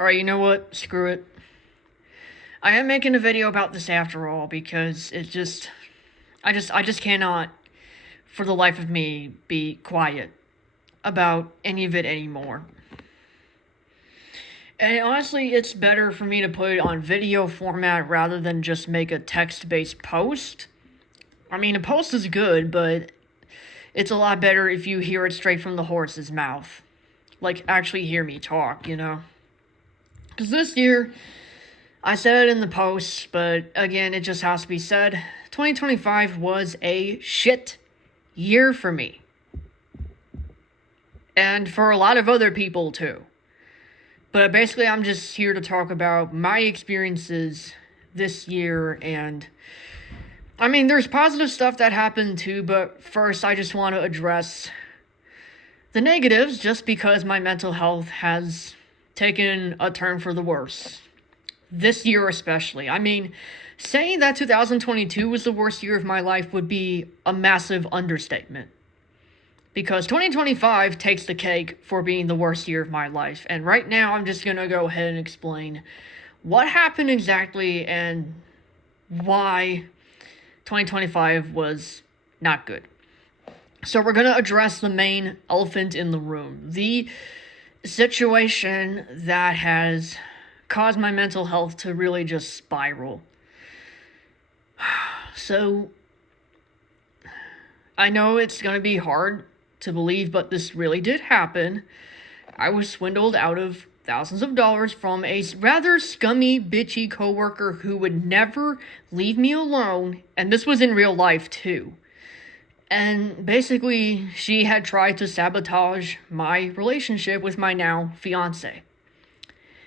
Alright, you know what? Screw it. I am making a video about this after all because I just cannot, for the life of me, be quiet about any of it anymore. And honestly, it's better for me to put it on video format rather than just make a text-based post. I mean, a post is good, but it's a lot better if you hear it straight from the horse's mouth. Like, actually hear me talk, you know? Because this year, I said it in the post, but again, it just has to be said. 2025 was a shit year for me. And for a lot of other people, too. But basically, I'm just here to talk about my experiences this year, and I mean, there's positive stuff that happened too, but first, I just want to address the negatives just because my mental health has taken a turn for the worse. This year especially. I mean, saying that 2022 was the worst year of my life would be a massive understatement. Because 2025 takes the cake for being the worst year of my life. And right now, I'm just going to go ahead and explain what happened exactly and why 2025 was not good. So we're going to address the main elephant in the room. The situation that has caused my mental health to really just spiral. So, I know it's going to be hard to believe, but this really did happen. I was swindled out of thousands of dollars from a rather scummy, bitchy coworker who would never leave me alone, and this was in real life too. And basically, she had tried to sabotage my relationship with my now fiance.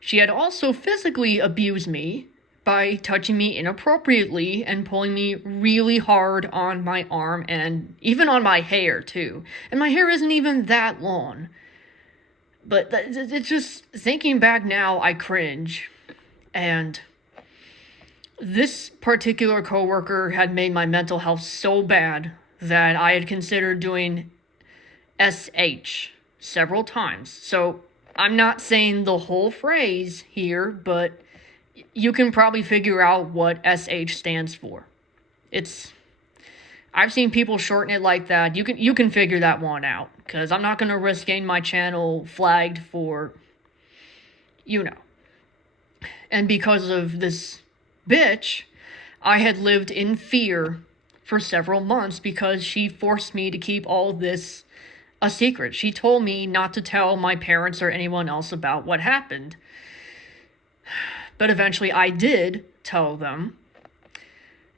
She had also physically abused me by touching me inappropriately and pulling me really hard on my arm and even on my hair, too. And my hair isn't even that long. But it's just, thinking back now, I cringe. And this particular coworker had made my mental health so bad that I had considered doing SH several times. So I'm not saying the whole phrase here, but you can probably figure out what SH stands for. I've seen people shorten it like that. You can figure that one out, because I'm not going to risk getting my channel flagged for, you know. And because of this bitch, I had lived in fear for several months because she forced me to keep all this a secret. She told me not to tell my parents or anyone else about what happened. But eventually I did tell them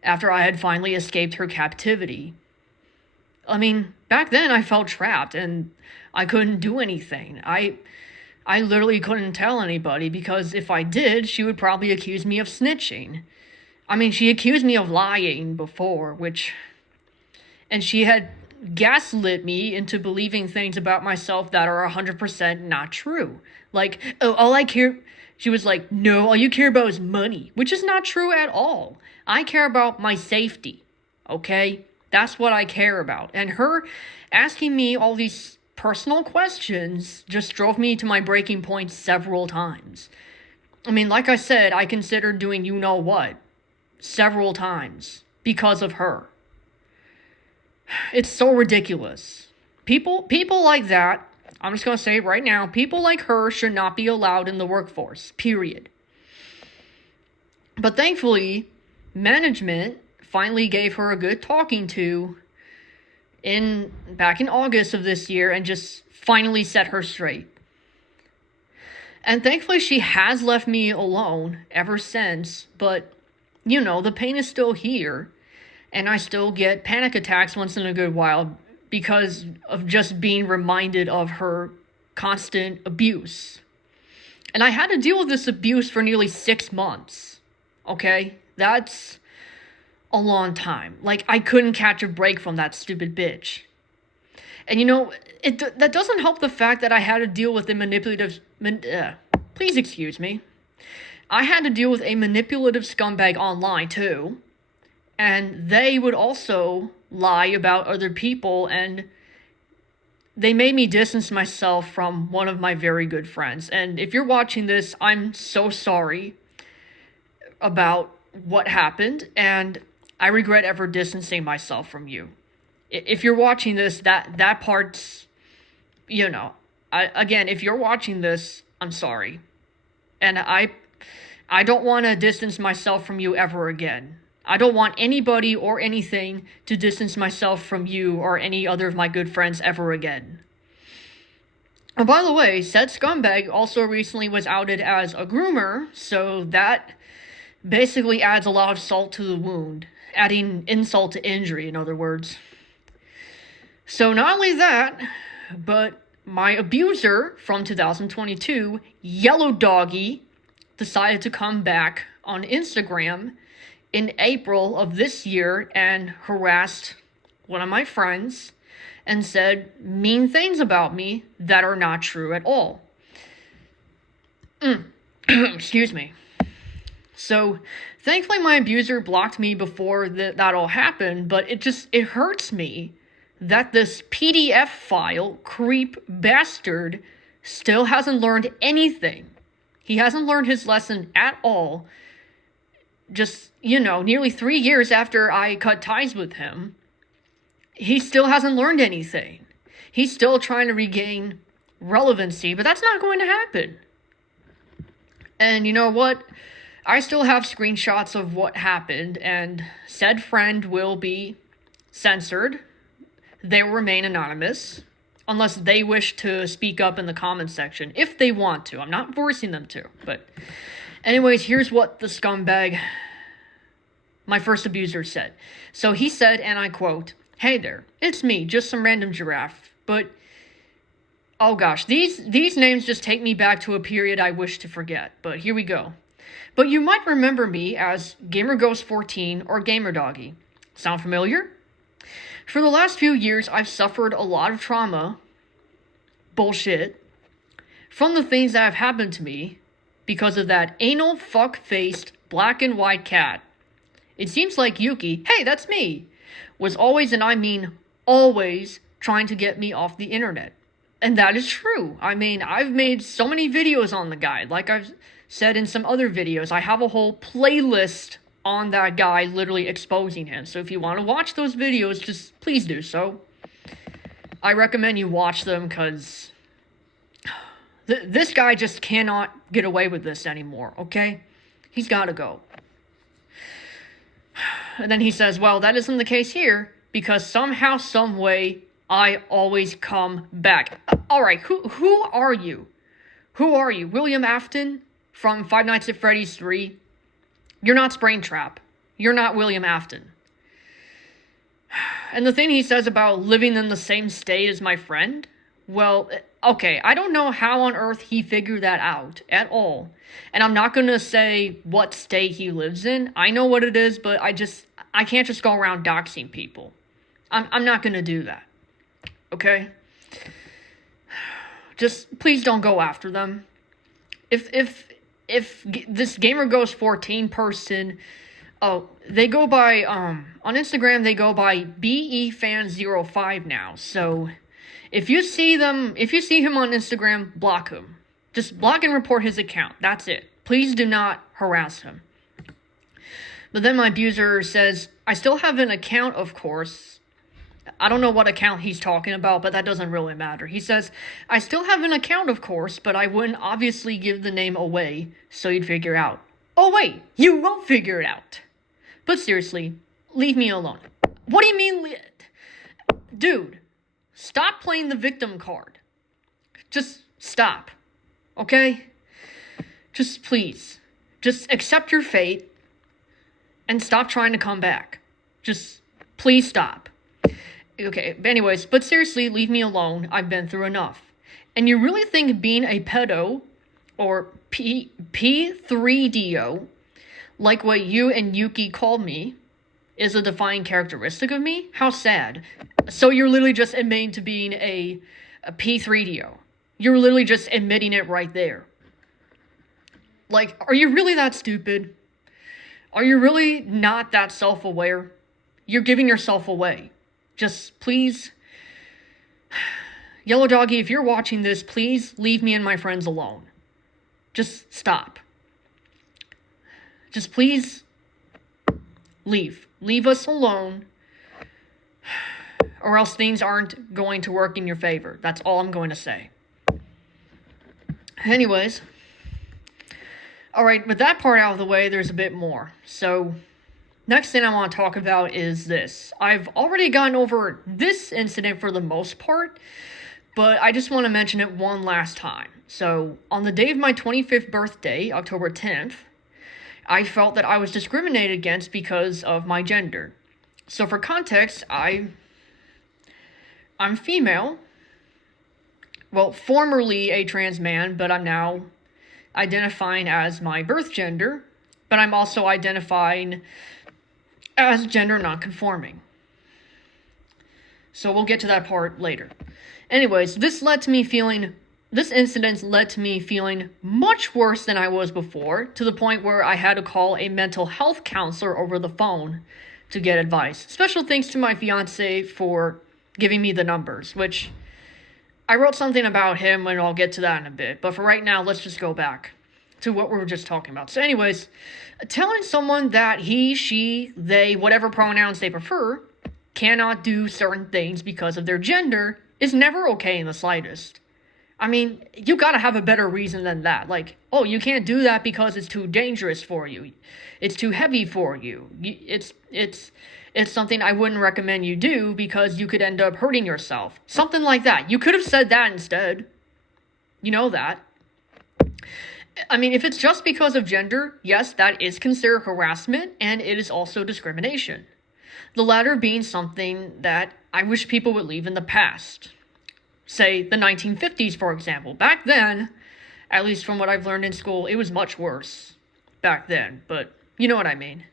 after I had finally escaped her captivity. I mean, back then I felt trapped and I couldn't do anything. I literally couldn't tell anybody because if I did, she would probably accuse me of snitching. I mean, she accused me of lying before, and she had gaslit me into believing things about myself that are 100% not true. Like, oh, she was like, no, all you care about is money, which is not true at all. I care about my safety, okay? That's what I care about. And her asking me all these personal questions just drove me to my breaking point several times. I mean, like I said, I considered doing you-know-what several times because of her. It's so ridiculous. People like that, I'm just going to say it right now, people like her should not be allowed in the workforce, period. But thankfully, management finally gave her a good talking to back in August of this year and just finally set her straight. And thankfully, she has left me alone ever since, but, you know, the pain is still here, and I still get panic attacks once in a good while because of just being reminded of her constant abuse. And I had to deal with this abuse for nearly 6 months, okay? That's a long time. Like, I couldn't catch a break from that stupid bitch. And you know, that doesn't help the fact that I had to deal with a manipulative... please excuse me. I had to deal with a manipulative scumbag online, too. And they would also lie about other people and they made me distance myself from one of my very good friends. And if you're watching this, I'm so sorry about what happened, and I regret ever distancing myself from you. If you're watching this, that part's, again, if you're watching this, I'm sorry. And I don't want to distance myself from you ever again. I don't want anybody or anything to distance myself from you or any other of my good friends ever again. And by the way, said scumbag also recently was outed as a groomer, so that basically adds a lot of salt to the wound, adding insult to injury, in other words. So not only that, but my abuser from 2022, Yellow Doggy, decided to come back on Instagram in April of this year and harassed one of my friends and said mean things about me that are not true at all. Excuse me. So, thankfully my abuser blocked me before that all happened, but it hurts me that this PDF file creep bastard still hasn't learned anything. He hasn't learned his lesson at all. Just, nearly 3 years after I cut ties with him, he still hasn't learned anything. He's still trying to regain relevancy, but that's not going to happen. And you know what? I still have screenshots of what happened, and said friend will be censored. They will remain anonymous, unless they wish to speak up in the comments section, if they want to. I'm not forcing them to, but anyways, here's what the scumbag, my first abuser, said. So he said, and I quote, "Hey there, it's me, just some random giraffe, but oh gosh, these names just take me back to a period I wish to forget, but here we go. But you might remember me as GamerGhost14 or GamerDoggy. Sound familiar? For the last few years, I've suffered a lot of trauma, bullshit, from the things that have happened to me because of that anal fuck-faced black and white cat. It seems like Yuki, hey, that's me, was always, and I mean always, trying to get me off the internet. And that is true. I mean, I've made so many videos on the guy. Like I've said in some other videos, I have a whole playlist on that guy literally exposing him. So if you want to watch those videos, just please do so. I recommend you watch them because this guy just cannot get away with this anymore, okay? He's got to go. And then he says, well, that isn't the case here because somehow, some way, I always come back. All right, who are you? Who are you? William Afton from Five Nights at Freddy's 3? You're not Springtrap. You're not William Afton. And the thing he says about living in the same state as my friend, well, okay, I don't know how on earth he figured that out at all. And I'm not going to say what state he lives in. I know what it is, but I can't just go around doxing people. I'm not going to do that. Okay? Just please don't go after them. If this GamerGhost14 person, they go by, on Instagram, they go by BEFan05 now. So, if you see him on Instagram, block him. Just block and report his account. That's it. Please do not harass him. But then my abuser says, I still have an account, of course. I don't know what account he's talking about, but that doesn't really matter. He says, I still have an account, of course, but I wouldn't obviously give the name away, so you'd figure out. Oh wait, you won't figure it out. But seriously, leave me alone. What do you mean, dude, stop playing the victim card. Just stop, okay? Just please, just accept your fate and stop trying to come back. Just please stop. Okay, anyways, but seriously, leave me alone. I've been through enough. And you really think being a pedo, or P3DO, like what you and Yuki called me, is a defining characteristic of me? How sad. So you're literally just admitting to being a P3DO. You're literally just admitting it right there. Like, are you really that stupid? Are you really not that self-aware? You're giving yourself away. Just please, Yellow Doggy, if you're watching this, please leave me and my friends alone. Just stop. Just please leave. Leave us alone, or else things aren't going to work in your favor. That's all I'm going to say. Anyways, alright, with that part out of the way, there's a bit more. So, next thing I want to talk about is this. I've already gone over this incident for the most part, but I just want to mention it one last time. So, on the day of my 25th birthday, October 10th, I felt that I was discriminated against because of my gender. So for context, I'm female. Well, formerly a trans man, but I'm now identifying as my birth gender, but I'm also identifying as gender nonconforming. So we'll get to that part later. Anyways, this incident led to me feeling much worse than I was before, to the point where I had to call a mental health counselor over the phone to get advice. Special thanks to my fiance for giving me the numbers, which I wrote something about him and I'll get to that in a bit. But for right now, let's just go back to what we were just talking about. So anyways, telling someone that he, she, they, whatever pronouns they prefer, cannot do certain things because of their gender is never okay in the slightest. I mean, you gotta have a better reason than that. Like, oh, you can't do that because it's too dangerous for you. It's too heavy for you. It's something I wouldn't recommend you do because you could end up hurting yourself. Something like that. You could have said that instead. You know that. I mean, if it's just because of gender, yes, that is considered harassment, and it is also discrimination. The latter being something that I wish people would leave in the past. Say, the 1950s, for example. Back then, at least from what I've learned in school, it was much worse back then, but you know what I mean.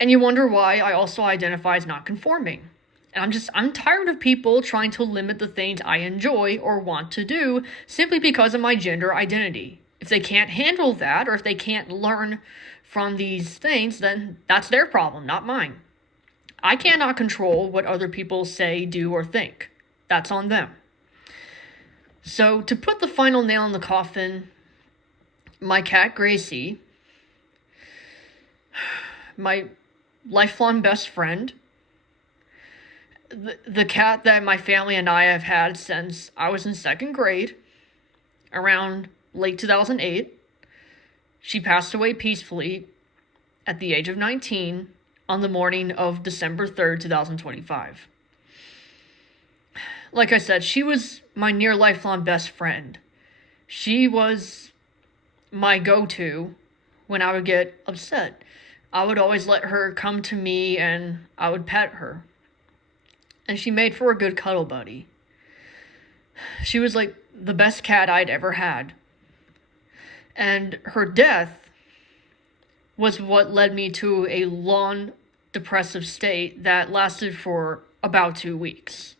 And you wonder why I also identify as not conforming. And I'm tired of people trying to limit the things I enjoy or want to do simply because of my gender identity. If they can't handle that, or if they can't learn from these things, then that's their problem, not mine. I cannot control what other people say, do, or think. That's on them. So, to put the final nail in the coffin, my cat Gracie, my lifelong best friend, the cat that my family and I have had since I was in 2nd grade, around late 2008, she passed away peacefully at the age of 19 on the morning of December 3rd, 2025. Like I said, she was my near lifelong best friend. She was my go-to when I would get upset. I would always let her come to me and I would pet her. And she made for a good cuddle buddy. She was like the best cat I'd ever had. And her death was what led me to a long depressive state that lasted for about 2 weeks.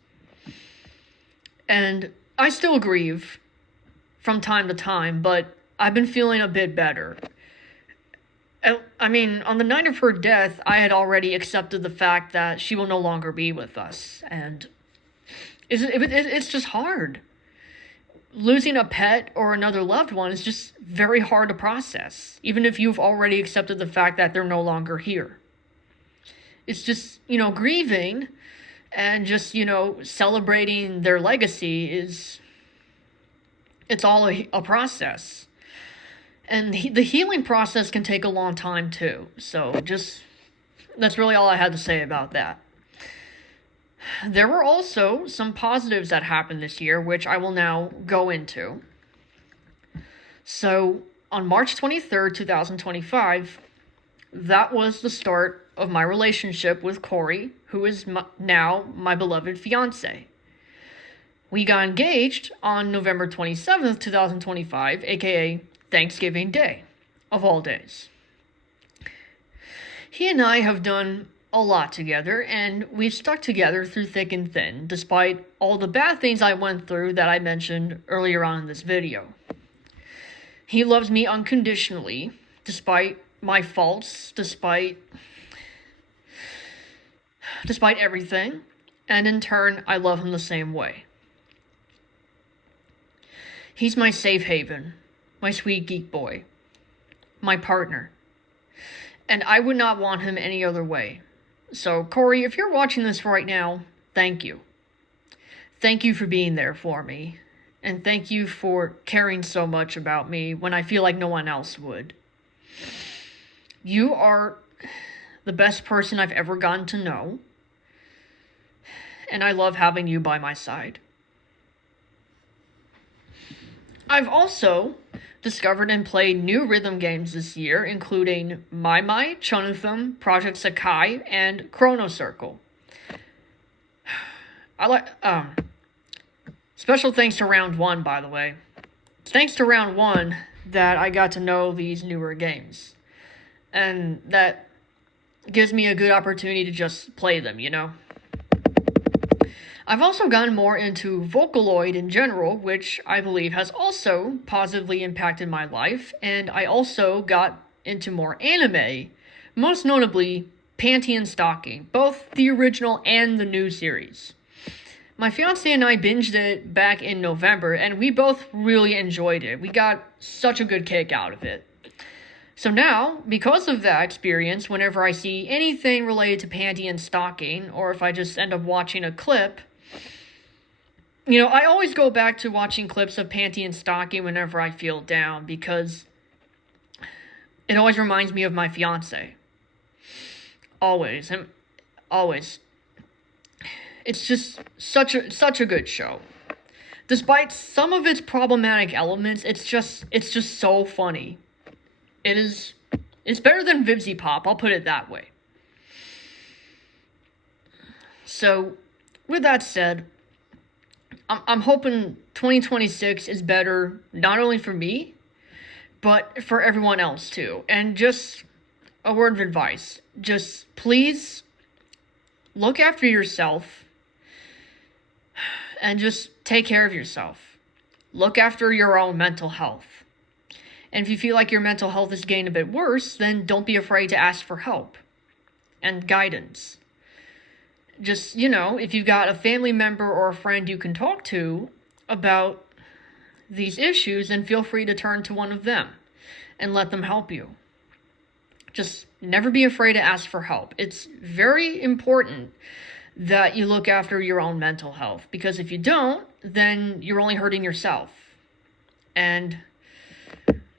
And I still grieve from time to time, but I've been feeling a bit better. I mean, on the night of her death, I had already accepted the fact that she will no longer be with us, and it's just hard. Losing a pet or another loved one is just very hard to process, even if you've already accepted the fact that they're no longer here. It's just, grieving and just, celebrating their legacy it's all a process. And the healing process can take a long time too. So that's really all I had to say about that. There were also some positives that happened this year, which I will now go into. So on March 23rd, 2025, that was the start of my relationship with Corey, who is now my beloved fiance. We got engaged on November 27th, 2025, aka Thanksgiving Day, of all days. He and I have done a lot together, and we've stuck together through thick and thin, despite all the bad things I went through that I mentioned earlier on in this video. He loves me unconditionally, despite my faults, despite everything, and in turn, I love him the same way. He's my safe haven, my sweet geek boy, my partner. And I would not want him any other way. So, Corey, if you're watching this right now, thank you. Thank you for being there for me. And thank you for caring so much about me when I feel like no one else would. You are the best person I've ever gotten to know. And I love having you by my side. I've also discovered and played new rhythm games this year, including Mai Mai, Chuntham, Project Sakai, and Chrono Circle. Special thanks to Round 1, by the way. Thanks to Round 1 that I got to know these newer games. And that gives me a good opportunity to just play them, you know? I've also gotten more into Vocaloid in general, which I believe has also positively impacted my life, and I also got into more anime, most notably Panty & Stocking, both the original and the new series. My fiance and I binged it back in November, and we both really enjoyed it. We got such a good kick out of it. So now, because of that experience, whenever I see anything related to Panty & Stocking, or if I just end up watching a clip, you know, I always go back to watching clips of Panty & Stocking whenever I feel down, because it always reminds me of my fiance. Always. And always. It's just such a good show. Despite some of its problematic elements, it's just so funny. It's better than Vivzy Pop, I'll put it that way. So, with that said, I'm hoping 2026 is better, not only for me, but for everyone else too. And just a word of advice. Just please look after yourself and just take care of yourself. Look after your own mental health. And if you feel like your mental health is getting a bit worse, then don't be afraid to ask for help and guidance. Just, you know, if you've got a family member or a friend you can talk to about these issues, then feel free to turn to one of them and let them help you. Just never be afraid to ask for help. It's very important that you look after your own mental health, because if you don't, then you're only hurting yourself. And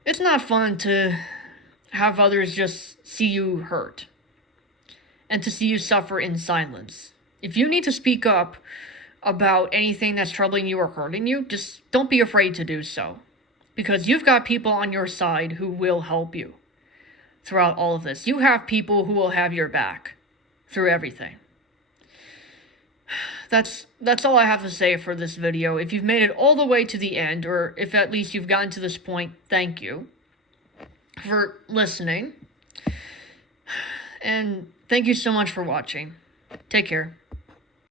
it's not fun to have others just see you hurt and to see you suffer in silence. If you need to speak up about anything that's troubling you or hurting you, just don't be afraid to do so, because you've got people on your side who will help you throughout all of this. You have people who will have your back through everything. That's all I have to say for this video. If you've made it all the way to the end, or if at least you've gotten to this point, thank you for listening. And thank you so much for watching. Take care.